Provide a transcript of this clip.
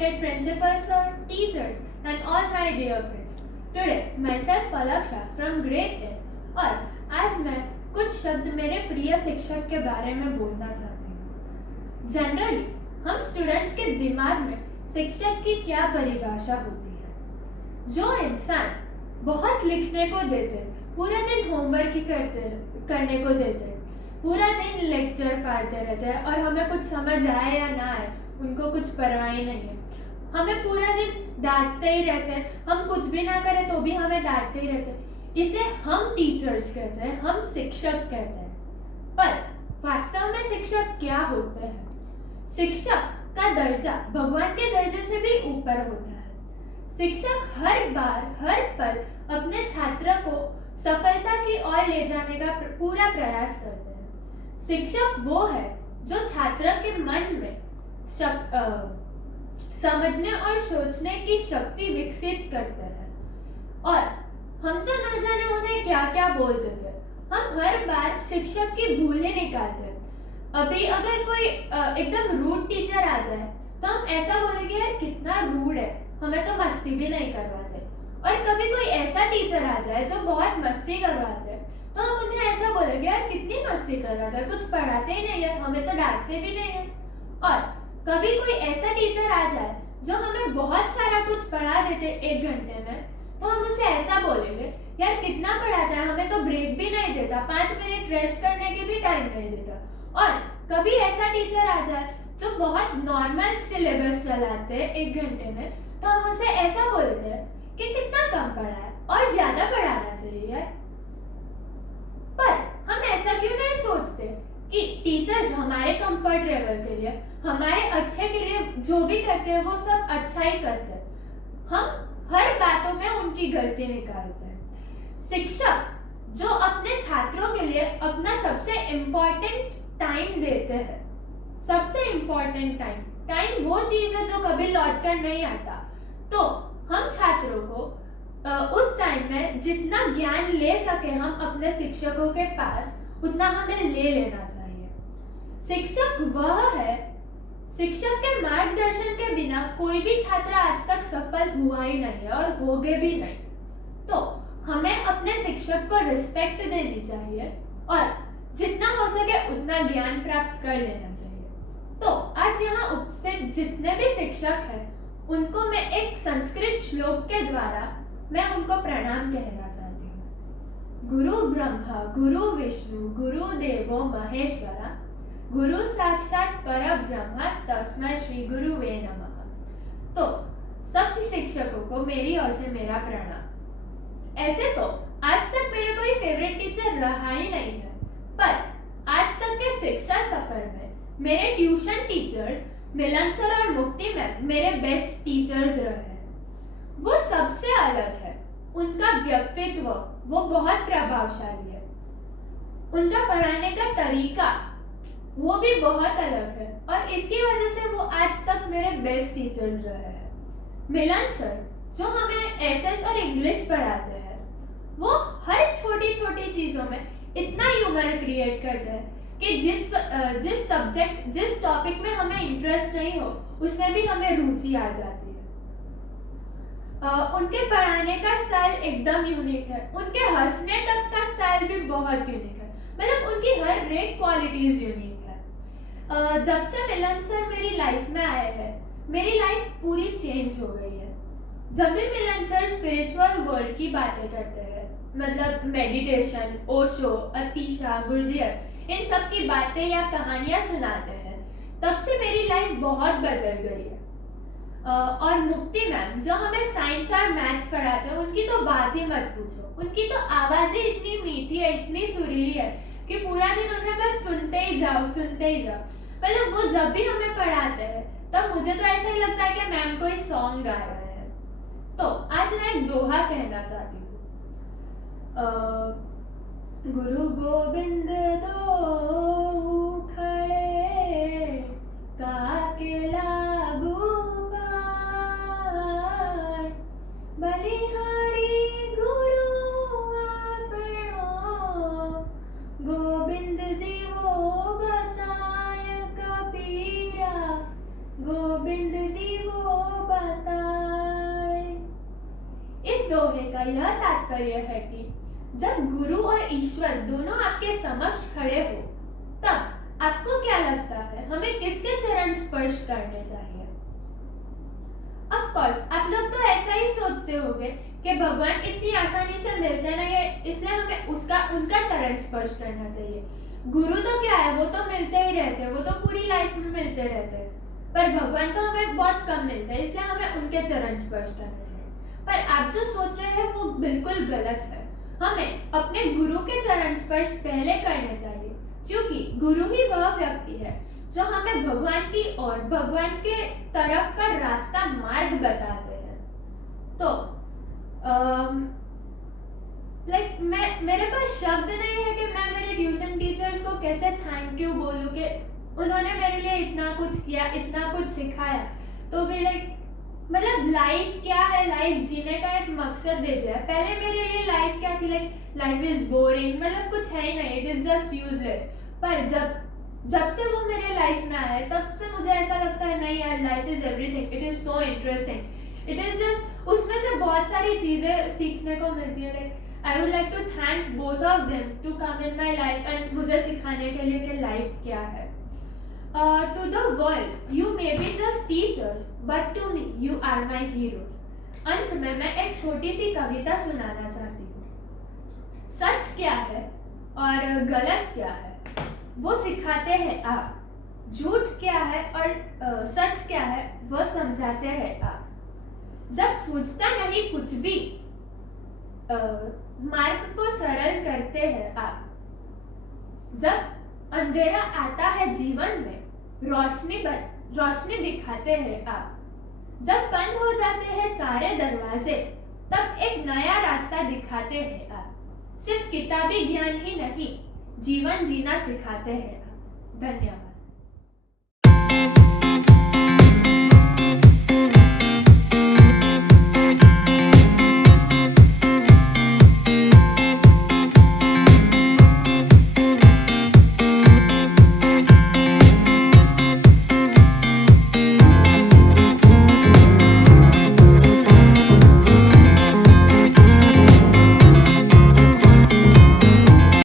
respected principals, sir, teachers, and all my dear friends. Today, myself Palaksha from grade 10 और आज मैं कुछ शब्द मेरे प्रिय शिक्षक के बारे में बोलना चाहती हूँ। जनरली हम स्टूडेंट्स के दिमाग में शिक्षक की क्या परिभाषा होती है? जो इंसान बहुत लिखने को देते, पूरा दिन होमवर्क ही करने को देते, पूरा दिन लेक्चर फाड़ते रहते हैं और हमें कुछ समझ आए या ना आए उनको कुछ परवाह ही नहीं है। हमें पूरा दिन डांटते ही रहते हैं, हम कुछ भी ना करें तो भी हमें डांटते ही रहते हैं। इसे हम टीचर्स कहते हैं, हम शिक्षक कहते हैं। पर वास्तव में शिक्षक क्या होते हैं? शिक्षक का दर्जा भगवान के दर्जे से भी ऊपर होता है। शिक्षक हर बार हर पल अपने छात्र को सफलता की ओर ले जाने का पूरा प्रयास करते हैं। शिक्षक वो है जो छात्र के मन में समझने और सोचने की शक्ति विकसित करते हैं। और हम तो न जाने उन्हें क्या क्या बोल देते हैं। हम हर बार शिक्षक की भूलें निकालते हैं। अभी अगर कोई एकदम रूड टीचर आ जाए तो हम ऐसा बोलेंगे, यार कितना रूड है, हमें तो मस्ती भी नहीं करवाते। और कभी कोई ऐसा टीचर आ जाए जो बहुत मस्ती करवाते हैं तो हम उन्हें ऐसा बोलेंगे, यार कितनी मस्ती करवाते हैं, कुछ पढ़ाते ही नहीं है, हमें तो डांटते भी नहीं है। और कभी कोई ऐसा टीचर आ जाए जो हमें बहुत सारा कुछ पढ़ा देते 1 घंटे में, तो हम उसे ऐसा बोलेंगे, यार कितना पढ़ाता है, हमें तो ब्रेक भी नहीं देता, 5 मिनट रेस्ट करने की भी टाइम नहीं देता। और कभी ऐसा टीचर आ जाए जो बहुत नॉर्मल सिलेबस चलाते हैं 1 घंटे में, तो हम उसे ऐसा बोलते हैं कि कितना कम पढ़ा है और ज्यादा पढ़ाना चाहिए यार। पर हम ऐसा क्यों नहीं सोचते कि टीचर्स हमारे कंफर्ट लेवल के लिए, हमारे अच्छे के लिए जो भी करते हैं वो सब अच्छा ही करते हैं। हम हर बातों में उनकी गलती निकालते हैं। शिक्षक जो अपने छात्रों के लिए अपना सबसे इम्पोर्टेंट टाइम देते हैं, सबसे इम्पोर्टेंट टाइम वो चीज है जो कभी लौट कर नहीं आता। तो हम छात्रों को उस टाइम में जितना ज्ञान ले सके हम अपने शिक्षकों के पास, उतना हमें ले लेना चाहिए। शिक्षक वह है, शिक्षक के मार्गदर्शन के बिना कोई भी छात्र आज तक सफल हुआ ही नहीं है और होगे भी नहीं। तो हमें अपने शिक्षक को रिस्पेक्ट देनी चाहिए और जितना हो सके उतना ज्ञान प्राप्त कर लेना चाहिए। तो आज यहाँ उपस्थित जितने भी शिक्षक हैं उनको मैं एक संस्कृत श्लोक के द्वारा मैं उनको प्रणाम कहना चाहती हूँ। गुरु ब्रह्मा गुरु विष्णु गुरु देवो महेश्वरा गुरु साक्षात परब्रह्म तस्मै श्री गुरुवे नमः। तो सब शिक्षकों को मेरी ओर से मेरा प्रणाम। ऐसे तो आज तक मेरा कोई फेवरेट टीचर रहा ही नहीं है, पर आज तक के शिक्षा सफर में मेरे ट्यूशन टीचर्स मिलन सर और मुक्ति मैम मेरे बेस्ट टीचर्स रहे हैं। वो सबसे अलग है, उनका व्यक्तित्व वो बहुत प्रभावशाली है, उनका पढ़ाने का तरीका वो भी बहुत अलग है और इसकी वजह से वो आज तक मेरे बेस्ट टीचर्स रहे हैं। मिलन सर जो हमें एसएस और इंग्लिश पढ़ाते हैं, वो हर छोटी छोटी चीजों में इतना ह्यूमर क्रिएट करते हैं कि जिस सब्जेक्ट जिस टॉपिक में हमें इंटरेस्ट नहीं हो उसमें भी हमें रुचि आ जाती है। उनके पढ़ाने का स्टाइल एकदम यूनिक है, उनके हंसने तक का स्टाइल भी बहुत यूनिक है, मतलब उनकी हर एक क्वालिटीज यूनिक है। जब से मिलन सर मेरी लाइफ में आए हैं मेरी लाइफ पूरी चेंज हो गई है। जब भी मिलन सर स्पिरिचुअल वर्ल्ड की बातें करते हैं, मतलब मेडिटेशन, ओशो, अतीशा, गुरजियत, इन सब की बातें या कहानियां सुनाते हैं, तब से मेरी लाइफ बहुत बदल गई है। और मुक्ति मैम जो हमें साइंस और मैथ्स पढ़ाते हैं, उनकी तो बात ही मत पूछो। उनकी तो आवाज ही इतनी मीठी है, इतनी सुरीली है कि पूरा दिन उन्हें बस सुनते ही जाओ। मतलब वो जब भी हमें पढ़ाते हैं तब मुझे तो ऐसा ही लगता है कि मैम कोई सॉन्ग गा रहे हैं। तो आज मैं एक दोहा कहना चाहती हूँ। गुरु गोविंद दो खड़े काके लागू पाय, बलिहारी गुरु आपनो गोविंद दिवो बताय कबीरा, गोविंद दिवो दोहे का यह तात्पर्य है कि जब गुरु और ईश्वर दोनों आपके समक्ष खड़े हो, तब आपको क्या लगता है हमें किसके चरण स्पर्श करने चाहिए? ऑफ कोर्स आप लोग तो ऐसा ही सोचते होंगे कि भगवान इतनी आसानी से मिलते नहीं है, इसलिए हमें उनका चरण स्पर्श करना चाहिए। गुरु तो क्या है, वो तो मिलते ही रहते हैं, वो तो पूरी लाइफ में मिलते रहते हैं, पर भगवान तो हमें बहुत कम मिलते हैं, इसलिए हमें उनके चरण स्पर्श करना चाहिए। पर आप जो सोच रहे हैं वो बिल्कुल गलत है। हमें अपने गुरु के चरण स्पर्श पहले करने चाहिए, क्योंकि गुरु ही वह व्यक्ति है जो हमें भगवान की ओर, भगवान के तरफ का रास्ता, मार्ग बताते हैं। तो मेरे पास शब्द नहीं है कि मैं मेरे ट्यूशन टीचर्स को कैसे थैंक यू बोलूं कि उन्होंने मेरे लिए इतना कुछ किया, इतना कुछ सिखाया। तो भी मतलब लाइफ क्या है, लाइफ जीने का एक मकसद दे दिया है। पहले मेरे लिए लाइफ क्या थी, लाइफ इज बोरिंग, मतलब कुछ है ही नहीं, इट इज जस्ट यूजलेस। पर जब से वो मेरे लाइफ में आया, तब से मुझे ऐसा लगता है नहीं यार, life is everything, it is so interesting, it is just, उसमें से बहुत सारी चीजें सीखने को मिलती है। I would like to thank both of them to come in my life and मुझे सिखाने के लिए कि लाइफ क्या है। To the world, you may be just teachers, but to me, you are my heroes. अंत में मैं एक छोटी सी कविता सुनाना चाहती हूँ। सच क्या है और गलत क्या है, वो सिखाते हैं आप। झूठ क्या है और सच क्या है, वो समझाते हैं आप। जब सूझता नहीं कुछ भी, मार्ग को सरल करते हैं आप। जब अंधेरा आता है जीवन में, रोशनी दिखाते हैं आप। जब बंद हो जाते हैं सारे दरवाजे, तब एक नया रास्ता दिखाते हैं आप। सिर्फ किताबी ज्ञान ही नहीं, जीवन जीना सिखाते हैं आप। धन्यवाद।